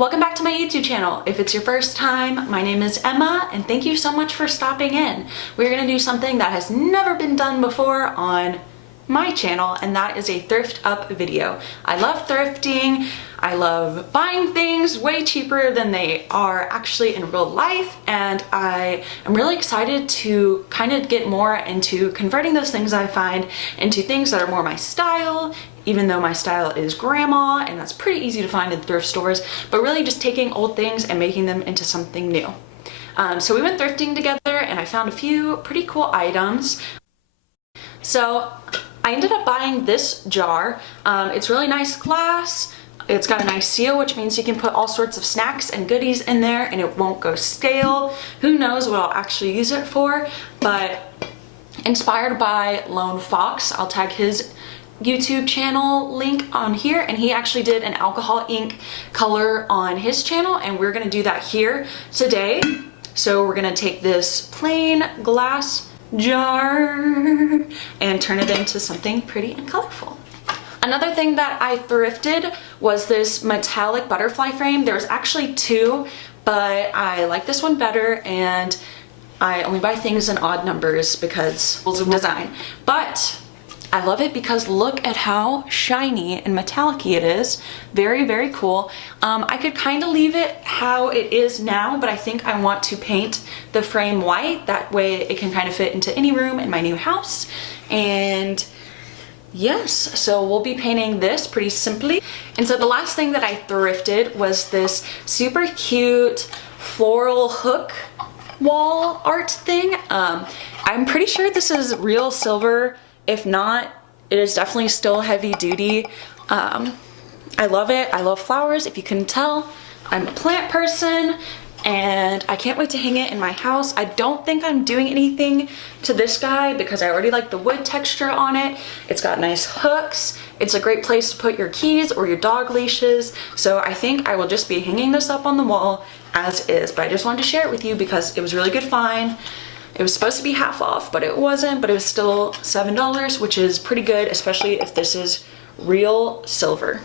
Welcome back to my YouTube channel. If it's your first time, my name is Emma and thank you so much for stopping in. We're gonna do something that has never been done before on my channel, and that is a thrift up video. I love thrifting. I love buying things way cheaper than they are actually in real life, and I am really excited to kind of get more into converting those things I find into things that are more my style, even though my style is grandma and that's pretty easy to find in thrift stores, but really just taking old things and making them into something new. So we went thrifting together and I found a few pretty cool items. So I ended up buying this jar. It's really nice glass. It's got a nice seal, which means you can put all sorts of snacks and goodies in there and it won't go stale. Who knows what I'll actually use it for, but inspired by Lone Fox, I'll tag his YouTube channel link on here, and he actually did an alcohol ink color on his channel, and we're gonna do that here today. So we're gonna take this plain glass jar and turn it into something pretty and colorful. Another thing that I thrifted was this metallic butterfly frame. There's actually two, but I like this one better, and I only buy things in odd numbers because of design. But I love it because look at how shiny and metallic-y it is. Very, very cool. I could kind of leave it how it is now, but I think I want to paint the frame white. That way it can kind of fit into any room in my new house. And yes, so we'll be painting this pretty simply. And so the last thing that I thrifted was this super cute floral hook wall art thing. I'm pretty sure this is real silver. If not, it is definitely still heavy duty. I love it. I love flowers. If you couldn't tell, I'm a plant person and I can't wait to hang it in my house. I don't think I'm doing anything to this guy because I already like the wood texture on it. It's got nice hooks. It's a great place to put your keys or your dog leashes. So I think I will just be hanging this up on the wall as is, but I just wanted to share it with you because it was a really good find. It was supposed to be half off, but it wasn't, but it was still $7, which is pretty good, especially if this is real silver.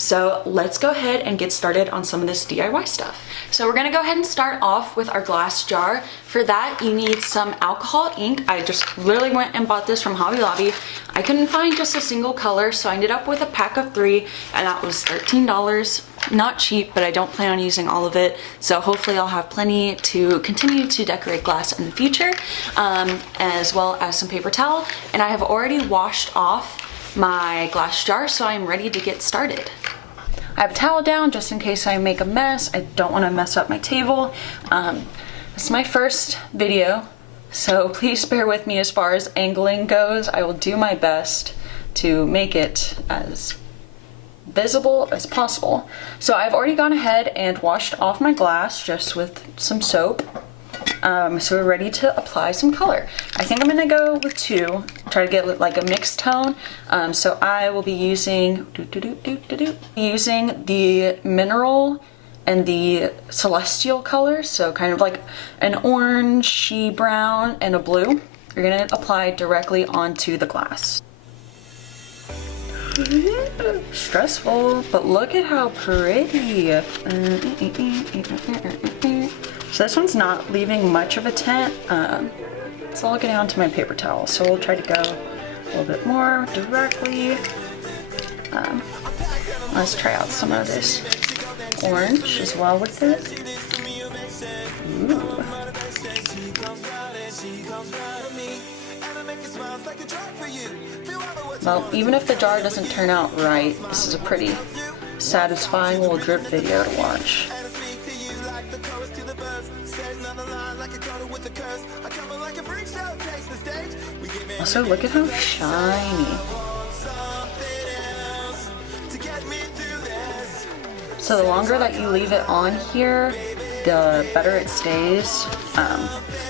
So let's go ahead and get started on some of this DIY stuff. So we're gonna go ahead and start off with our glass jar. For that, you need some alcohol ink. I just literally went and bought this from Hobby Lobby. I couldn't find just a single color, so I ended up with a pack of 3, and that was $13. Not cheap, but I don't plan on using all of it, so hopefully I'll have plenty to continue to decorate glass in the future, as well as some paper towel. And I have already washed off my glass jar, so I'm ready to get started. I have a towel down just in case I make a mess. I don't want to mess up my table. This is my first video, so please bear with me as far as angling goes. I will do my best to make it as visible as possible. So I've already gone ahead and washed off my glass just with some soap. So we're ready to apply some color. I think I'm gonna go with 2, try to get like a mixed tone. So I will be using the mineral and the celestial colors, so kind of like an orangey brown and a blue. You're gonna apply directly onto the glass. Stressful, but look at how pretty. So this one's not leaving much of a tint. It's all getting onto my paper towel, so we'll try to go a little bit more directly. Let's try out some of this orange as well with it. Ooh. Well, even if the jar doesn't turn out right, this is a pretty satisfying little drip video to watch. Also, look at how shiny. So the longer that you leave it on here, the better it stays.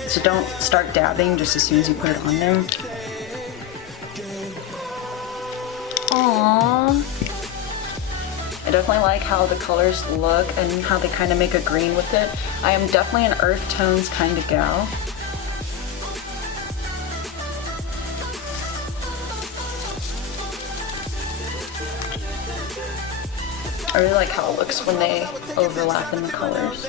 So don't start dabbing just as soon as you put it on there. Aww. I definitely like how the colors look and how they kind of make a green with it. I am definitely an earth tones kind of gal. I really like how it looks when they overlap in the colors.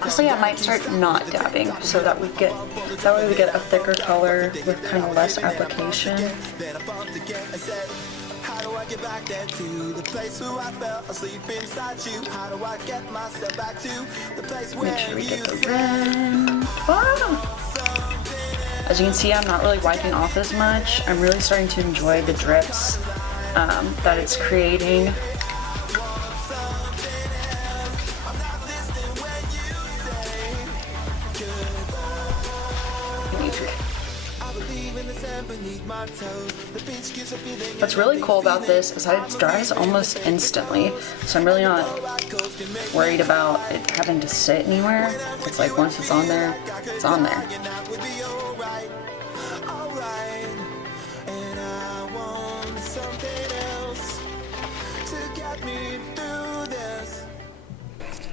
Honestly, I might start not dabbing so that way we get a thicker color with kind of less application. How do I get back there to the place where I fell asleep inside you? How do I get myself back to the place where make sure we get the rim. Ah! As you can see, I'm not really wiping off as much. I'm really starting to enjoy the drips that it's creating. What's really cool about this is that it dries almost instantly, so I'm really not worried about it having to sit anywhere. It's like once it's on there, it's on there.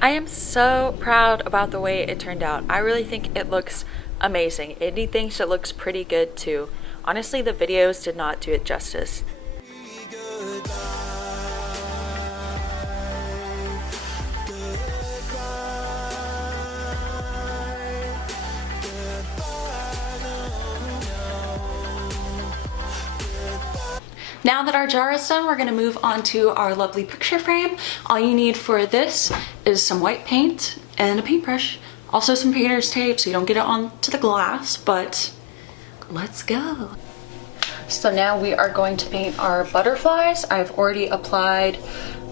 I am so proud about the way it turned out. I really think it looks amazing. Indy thinks it looks pretty good too. Honestly, the videos did not do it justice. Now that our jar is done, we're gonna move on to our lovely picture frame. All you need for this is some white paint and a paintbrush. Also some painter's tape so you don't get it onto the glass, but let's go. So now we are going to paint our butterflies. I've already applied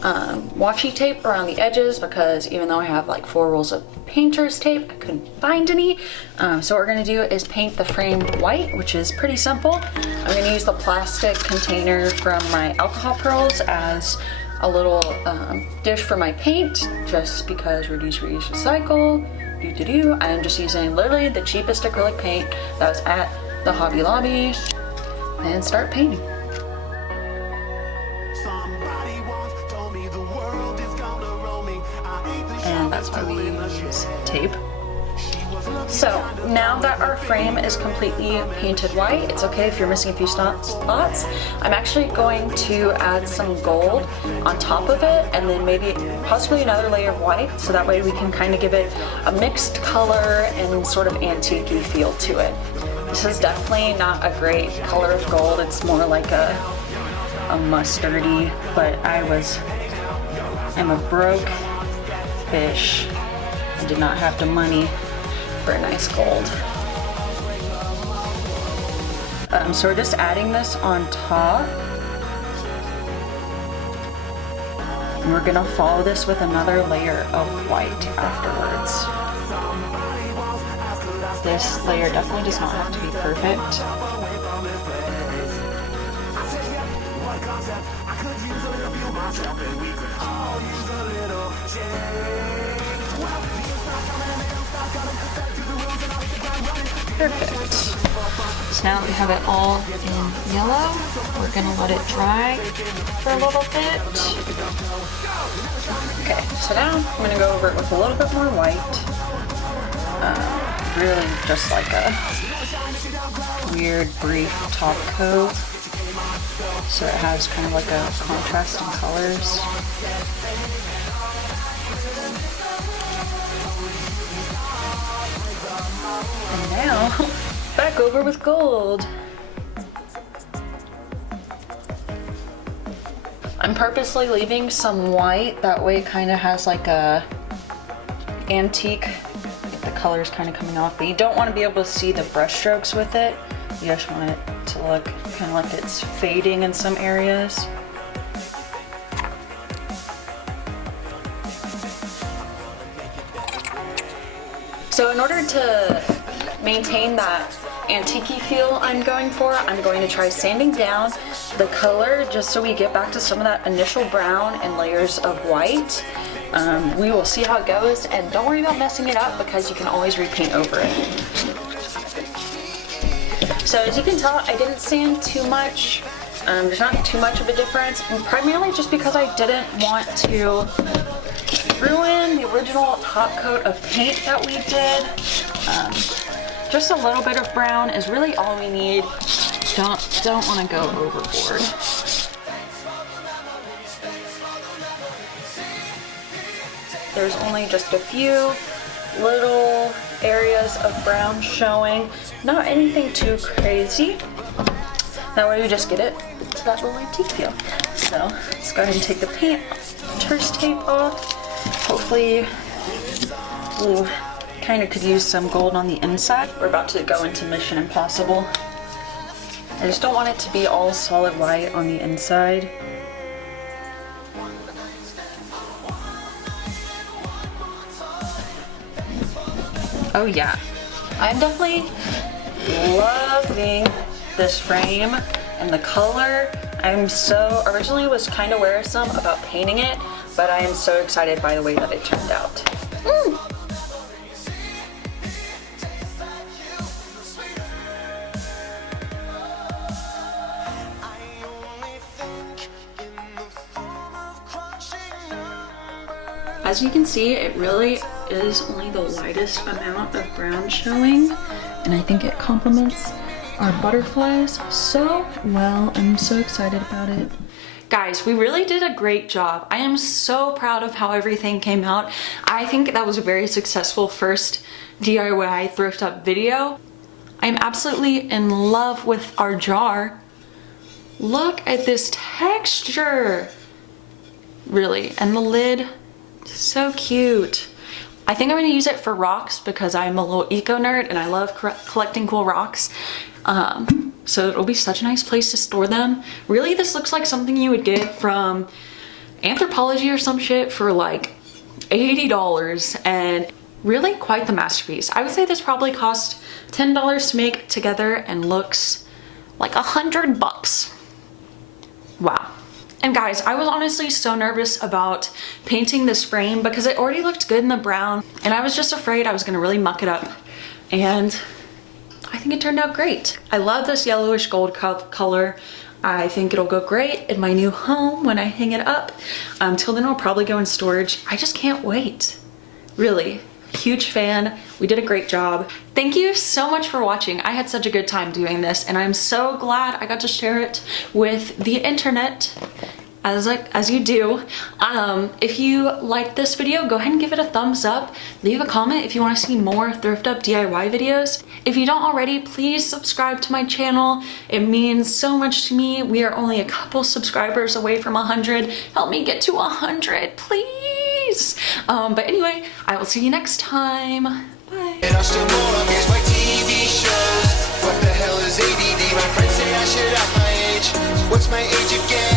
washi tape around the edges because even though I have like 4 rolls of painter's tape, I couldn't find any. So what we're gonna do is paint the frame white, which is pretty simple. I'm gonna use the plastic container from my alcohol pearls as a little dish for my paint, just because reduce, reuse, recycle. I'm just using literally the cheapest acrylic paint that was at the Hobby Lobby and start painting. And that's why we use tape. So now that our frame is completely painted white, it's okay if you're missing a few spots. I'm actually going to add some gold on top of it and then maybe possibly another layer of white, so that way we can kind of give it a mixed color and sort of antique-y feel to it. This is definitely not a great color of gold. It's more like a mustardy, but I'm a broke fish. I did not have the money for a nice gold. So we're just adding this on top. And we're gonna follow this with another layer of white afterwards. This layer definitely does not have to be perfect. Perfect. So now that we have it all in yellow, we're gonna let it dry for a little bit. Okay, so now I'm gonna go over it with a little bit more white. Really just like a weird brief top coat, so it has kind of like a contrast in colors. And now, back over with gold. I'm purposely leaving some white, that way it kind of has like a antique, the colors kind of coming off, but you don't want to be able to see the brush strokes with it. You just want it to look kind of like it's fading in some areas. So in order to maintain that antique-y feel I'm going for, I'm going to try sanding down the color just so we get back to some of that initial brown and layers of white. We will see how it goes, and don't worry about messing it up because you can always repaint over it. So as you can tell, I didn't sand too much. There's not too much of a difference, primarily just because I didn't want to ruin the original top coat of paint that we did. Just a little bit of brown is really all we need. Don't want to go overboard. There's only just a few little areas of brown showing. Not anything too crazy. That way we just get it to that little antique feel. So let's go ahead and take the painter's tape off. Hopefully, ooh, kind of could use some gold on the inside. We're about to go into Mission Impossible. I just don't want it to be all solid white on the inside. Oh yeah, I'm definitely loving this frame and the color. Originally was kind of worrisome about painting it, but I am so excited by the way that it turned out. As you can see, it really is only the lightest amount of brown showing, and I think it complements our butterflies so well. I'm so excited about it. Guys, we really did a great job. I am so proud of how everything came out. I think that was a very successful first DIY thrift up video. I am absolutely in love with our jar. Look at this texture. Really, and the lid, so cute. I think I'm gonna use it for rocks because I'm a little eco nerd and I love collecting cool rocks. So it'll be such a nice place to store them. Really, this looks like something you would get from Anthropology or some shit for like $80, and really quite the masterpiece. I would say this probably cost $10 to make together and looks like $100. Wow. And guys, I was honestly so nervous about painting this frame because it already looked good in the brown, and I was just afraid I was gonna really muck it up. And I think it turned out great. I love this yellowish gold color. I think it'll go great in my new home when I hang it up. Till then, it'll probably go in storage. I just can't wait. Really, huge fan. We did a great job. Thank you so much for watching. I had such a good time doing this, and I'm so glad I got to share it with the internet. As you do. If you liked this video, go ahead and give it a thumbs up. Leave a comment if you want to see more thrift up DIY videos. If you don't already, please subscribe to my channel. It means so much to me. We are only a couple subscribers away from 100. Help me get to 100, please. But anyway, I will see you next time. Bye. And I'll still more on my TV shows. What the hell is ADD? My friends say I should have my age. What's my age again?